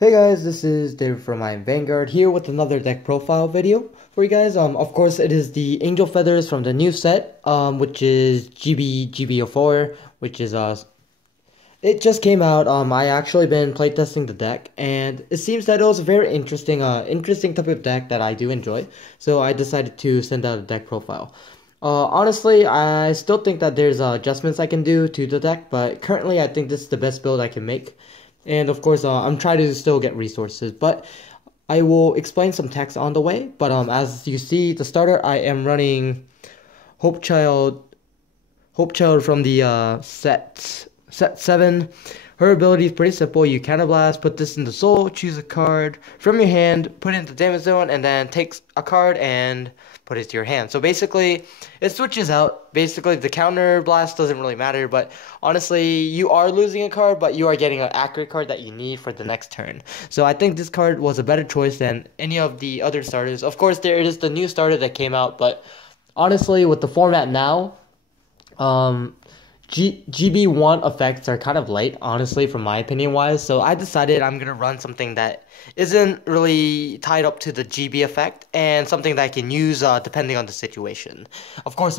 Hey guys, this is David from my Vanguard here with another deck profile video for you guys. Of course, it is the Angel Feathers from the new set, which is GB04, which is it just came out. I actually been playtesting the deck, and it seems that it was a very interesting type of deck that I do enjoy. So I decided to send out a deck profile. Honestly, I still think that there's adjustments I can do to the deck, but currently I think this is the best build I can make. And of course, I'm trying to still get resources, but I will explain some text on the way. But as you see, the starter, I am running Hope Child, Hope Child from the set 7. Her ability is pretty simple. You counterblast, put this in the soul, choose a card from your hand, put it into the damage zone, and then take a card and put it to your hand. So basically, it switches out. Basically, the counter blast doesn't really matter, but honestly, you are losing a card, but you are getting an accurate card that you need for the next turn. So I think this card was a better choice than any of the other starters. Of course, there is the new starter that came out, but honestly, with the format now, GB1 effects are kind of late, honestly, from my opinion wise. So I decided I'm gonna run something that isn't really tied up to the GB effect and something that I can use depending on the situation. Of course,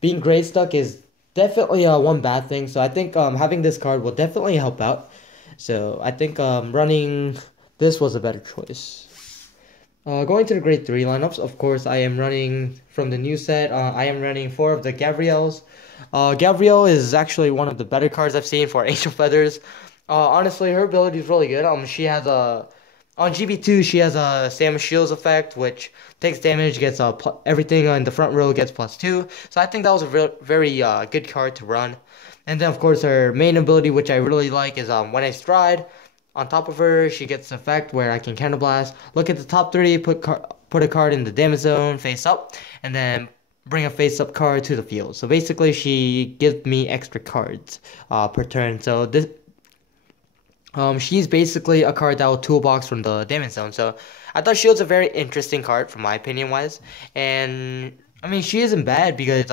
being gray stuck is definitely one bad thing. So I think having this card will definitely help out. So I think running this was a better choice. Going to the grade 3 lineups, of course, I am running from the new set. I am running 4 of the Gavrails. Gavrail is actually one of the better cards I've seen for Angel Feathers. Honestly, her ability is really good. She has a on GB2. She has a Sam Shields effect, which takes damage, gets everything in the front row gets +2. So I think that was a very good card to run. And then of course her main ability, which I really like, is when I stride. On top of her, she gets an effect where I can counterblast. Look at the top 3, put a card in the damage zone face up, and then bring a face-up card to the field. So basically, she gives me extra cards per turn. So this, she's basically a card that will toolbox from the damage zone. So I thought she was a very interesting card, from my opinion wise. And I mean, she isn't bad because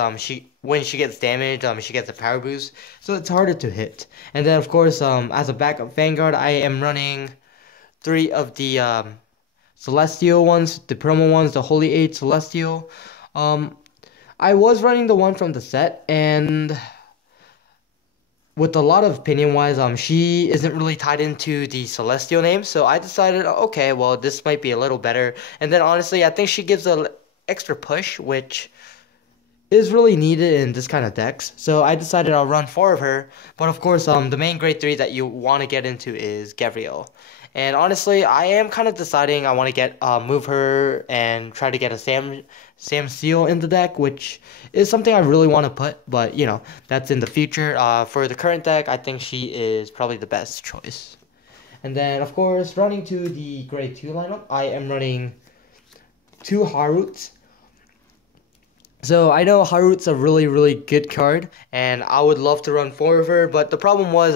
when she gets damaged, she gets a power boost, so it's harder to hit. And then of course, as a backup Vanguard, I am running 3 of the Celestial ones, the promo ones, the Holy Age Celestial. I was running the one from the set, and with a lot of opinion wise, she isn't really tied into the Celestial name, so I decided, okay, well, this might be a little better. And then honestly, I think she gives a extra push, which is really needed in this kind of decks. So I decided I'll run 4 of her. But of course, the main grade 3 that you want to get into is Gavrail. And honestly, I am kind of deciding I want to get move her and try to get a Sam Seal in the deck, which is something I really want to put. But you know, that's in the future. For the current deck, I think she is probably the best choice. And then of course, running to the grade 2 lineup, I am running 2 Haruts. So I know Harut's a really good card, and I would love to run 4 of her, but the problem was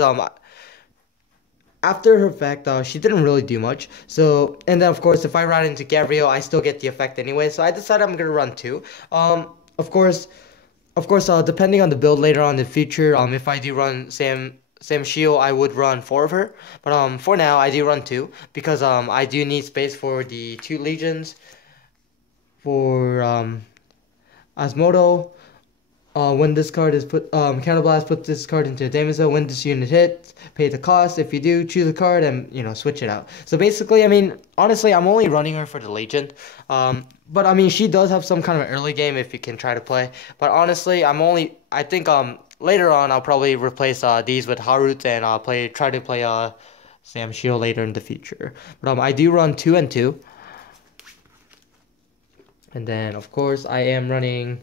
after her effect, she didn't really do much. So, and then of course, if I run into Gabriel, I still get the effect anyway. So I decided I'm gonna run 2. Of course, depending on the build later on in the future, if I do run Sam Shield, I would run 4 of her. But for now, I do run 2 because I do need space for the 2 legions for Asmodo. When this card is put, Counterblast, put this card into a damage zone. When this unit hits, pay the cost. If you do, choose a card and, you know, switch it out. So basically, I mean, honestly, I'm only running her for the Legion. But I mean, she does have some kind of early game if you can try to play. But honestly, I think, later on, I'll probably replace, these with Harut and, try to play, Sam Shield later in the future. But, I do run 2 and 2. And then, of course, I am running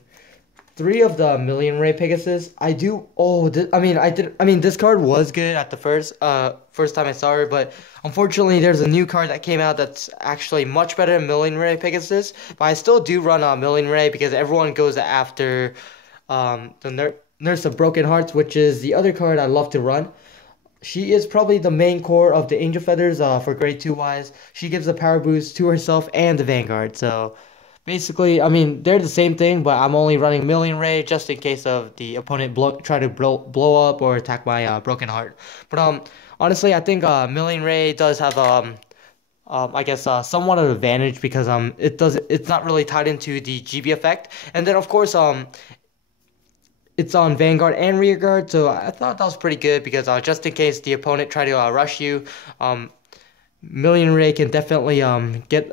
3 of the Million Ray Pegasus. I do. Oh, this card was good at the first time I saw her, but unfortunately, there's a new card that came out that's actually much better than Million Ray Pegasus. But I still do run a Million Ray because everyone goes after the Nurse of Broken Hearts, which is the other card I love to run. She is probably the main core of the Angel Feathers for grade 2 wise. She gives a power boost to herself and the Vanguard, so basically, I mean, they're the same thing, but I'm only running Million Ray just in case of the opponent try to blow up or attack my Broken Heart. But honestly, I think Million Ray does have I guess somewhat of an advantage because it's not really tied into the GB effect, and then of course it's on Vanguard and Rearguard, so I thought that was pretty good because just in case the opponent try to rush you, Million Ray can definitely get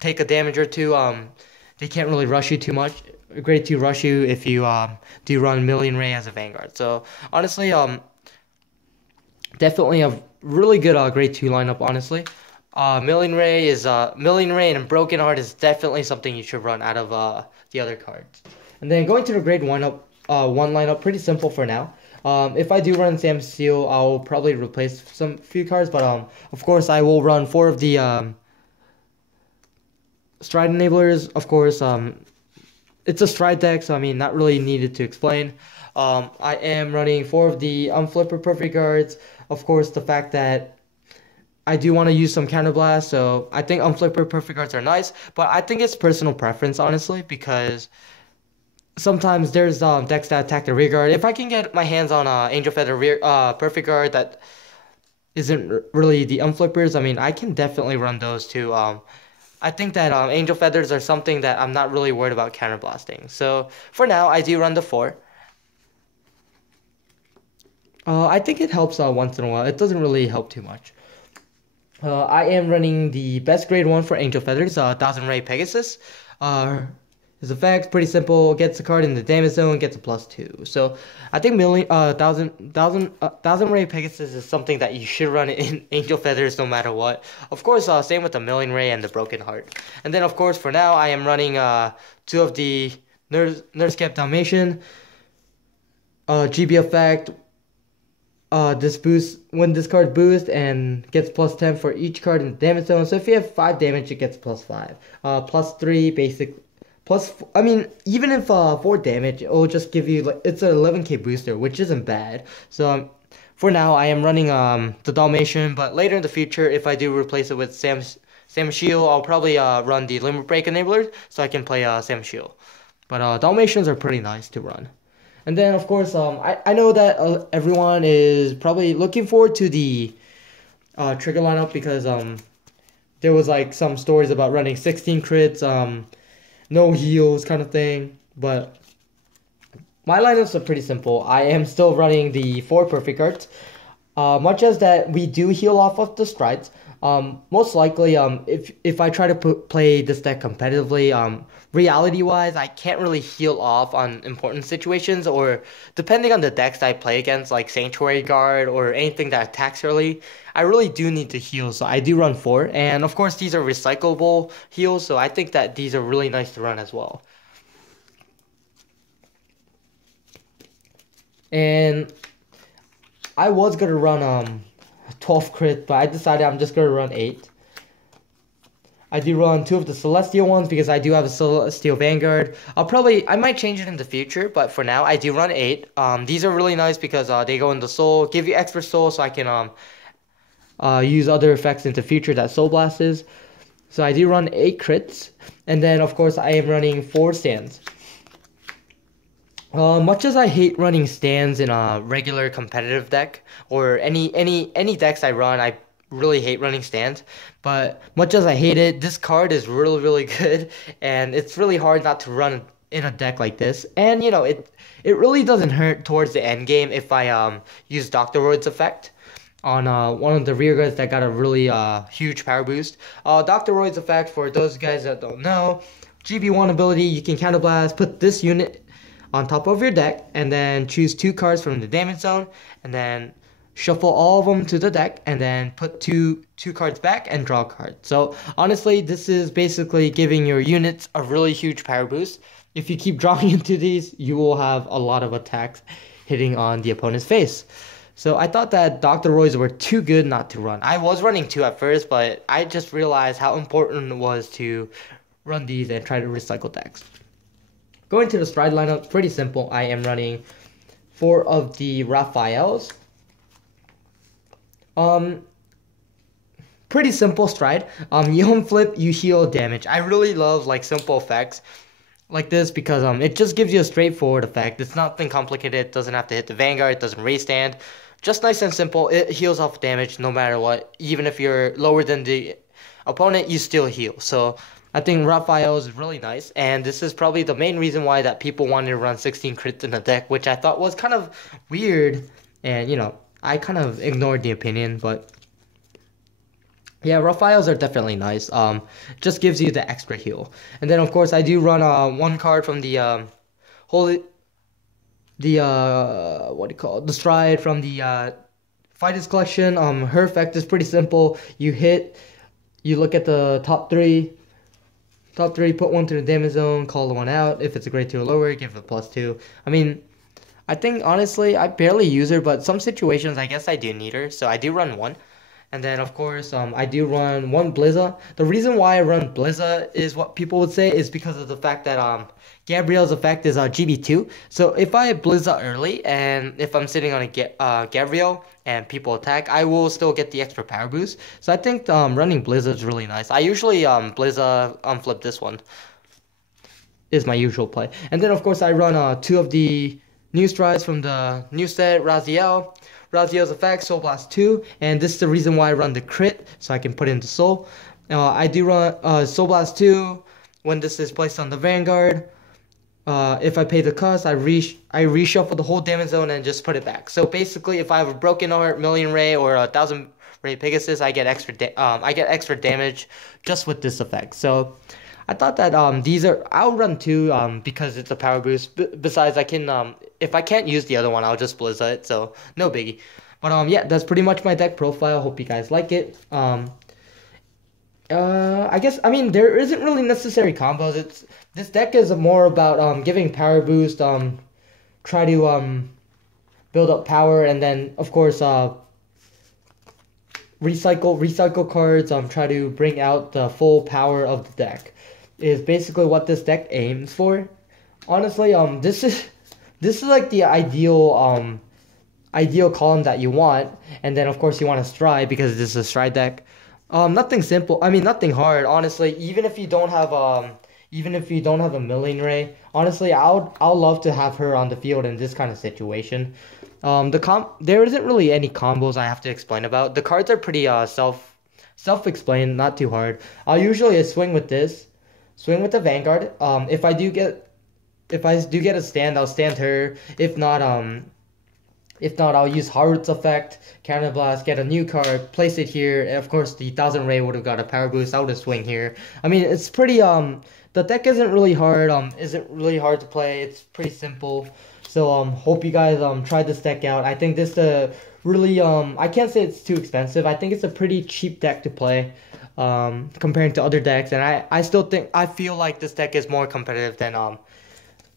take a damage or two. They can't really rush you too much. Great to rush you if you do run Million Ray as a Vanguard. So honestly, definitely a really good grade 2 lineup. Honestly, Million Ray and Broken Heart is definitely something you should run out of the other cards. And then going to the grade 1 up. One lineup, pretty simple for now. If I do run Sam Seal, I'll probably replace few cards, but of course I will run 4 of the Stride enablers. Of course, it's a Stride deck, so I mean not really needed to explain. I am running 4 of the Unflipper Perfect Guards. Of course, the fact that I do want to use some Counterblast, so I think Unflipper Perfect Guards are nice, but I think it's personal preference, honestly, because sometimes there's decks that attack the rear guard. If I can get my hands on Angel Feather Perfect Guard that isn't really the Unflippers, I mean, I can definitely run those too. I think that Angel Feathers are something that I'm not really worried about counterblasting. So for now, I do run the 4. I think it helps once in a while. It doesn't really help too much. I am running the best grade 1 for Angel Feathers, 1000 Ray Pegasus. His effect, pretty simple, gets a card in the damage zone, gets a +2. So I think 1000 Ray Pegasus is something that you should run in Angel Feathers no matter what. Of course, same with the Million Ray and the Broken Heart. And then of course for now I am running 2 of the Nurse Cap Dalmatian, GB effect. This boost when this card boosts and gets +10 for each card in the damage zone. So if you have 5 damage, it gets +5. +3 basic. I mean, even if 4 damage, it will just give you, like, it's an 11k booster, which isn't bad. So, for now, I am running the Dalmatian, but later in the future, if I do replace it with Sam Shield, I'll probably run the Limit Break Enabler, so I can play Sam Shield. But Dalmatians are pretty nice to run. And then, of course, I know that everyone is probably looking forward to the trigger lineup because there was, like, some stories about running 16 crits, no heals kind of thing, but my lineups are pretty simple. I am still running the 4 perfect cards. Much as that we do heal off of the strides, most likely if I try to play this deck competitively, reality wise I can't really heal off on important situations, or depending on the decks I play against, like Sanctuary Guard or anything that attacks early, I really do need to heal, so I do run 4, and of course these are recyclable heals, so I think that these are really nice to run as well. And I was gonna run 12 crit, but I decided I'm just gonna run 8. I do run 2 of the Celestial ones because I do have a Celestial Vanguard. I might change it in the future, but for now I do run 8. These are really nice because they go into Soul, give you extra Soul, so I can use other effects into future that Soul Blast is. So I do run 8 crits, and then of course I am running 4 stands. Much as I hate running stands in a regular competitive deck, or any decks I run, I really hate running stands. But much as I hate it, this card is really good, and it's really hard not to run in a deck like this. And you know, it really doesn't hurt towards the end game if I use Dr. Royd's effect on one of the rear guards that got a really huge power boost. Dr. Royd's effect, for those guys that don't know, GB1 ability, you can counterblast, put this unit on top of your deck, and then choose 2 cards from the damage zone, and then shuffle all of them to the deck, and then put two cards back and draw a card. So honestly, this is basically giving your units a really huge power boost. If you keep drawing into these, you will have a lot of attacks hitting on the opponent's face. So I thought that Dr. Roy's were too good not to run. I was running 2 at first, but I just realized how important it was to run these and try to recycle decks. Going to the Stride lineup, pretty simple. I am running 4 of the Raphaels. Pretty simple Stride. You home flip, you heal damage. I really love like simple effects like this because it just gives you a straightforward effect. It's nothing complicated. It doesn't have to hit the Vanguard. It doesn't raise stand. Just nice and simple. It heals off damage no matter what. Even if you're lower than the opponent, you still heal. So I think Raphael is really nice, and this is probably the main reason why that people wanted to run 16 crits in the deck, which I thought was kind of weird, and I kind of ignored the opinion, but yeah, Raphaels are definitely nice. Just gives you the extra heal, and then of course I do run one card from the holy what do you call it? The Stride from the Fighters Collection. Her effect is pretty simple. You look at the top three, put one to the damage zone, call the one out. If it's a grade 2 or lower, give it a +2. I mean, I think honestly I barely use her, but some situations I guess I do need her, so I do run one. And then of course I do run one Blizza. The reason why I run Blizza is what people would say is because of the fact that Gavrail's effect is GB2. So if I Blizza early and if I'm sitting on a Gavrail and people attack, I will still get the extra power boost. So I think running Blizza is really nice. I usually Blizza unflip this one is my usual play. And then of course I run two of the new strides from the new set, Raziel. Raziel's effect, Soul Blast 2, and this is the reason why I run the crit, so I can put into Soul. I do run Soul Blast 2 when this is placed on the Vanguard. If I pay the cost, I reshuffle the whole damage zone and just put it back. So basically, if I have a Broken Heart, Million Ray, or 1,000 Ray Pegasus, I get extra damage just with this effect. So I thought that I'll run two because it's a power boost. Besides, I can if I can't use the other one, I'll just Blizza it. So no biggie. But yeah, that's pretty much my deck profile. Hope you guys like it. I guess there isn't really necessary combos. This deck is more about giving power boost. Try to build up power, and then of course recycle cards. Try to bring out the full power of the deck. Is basically what this deck aims for. Honestly, this is like the ideal column that you want, and then of course you want to Stride because this is a Stride deck. Nothing simple. Nothing hard. Honestly, even if you don't have a Million Ray, honestly, I'll love to have her on the field in this kind of situation. There isn't really any combos I have to explain about. The cards are pretty self-explained, not too hard. I'll usually swing with this. Swing with the Vanguard. If I do get a stand, I'll stand her. If not, I'll use Harut's effect, Counter Blast, get a new card, place it here. And of course, the 1,000 Ray would have got a power boost. I would have swing here. It's pretty. The deck isn't really hard. Isn't really hard to play. It's pretty simple. So hope you guys try this deck out. I think this really I can't say it's too expensive. I think it's a pretty cheap deck to play. Comparing to other decks, and I feel like this deck is more competitive than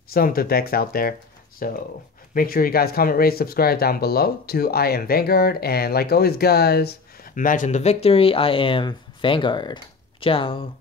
some of the decks out there. So make sure you guys comment, rate, subscribe down below to I Am Vanguard, and like always guys, imagine the victory. I am Vanguard. Ciao.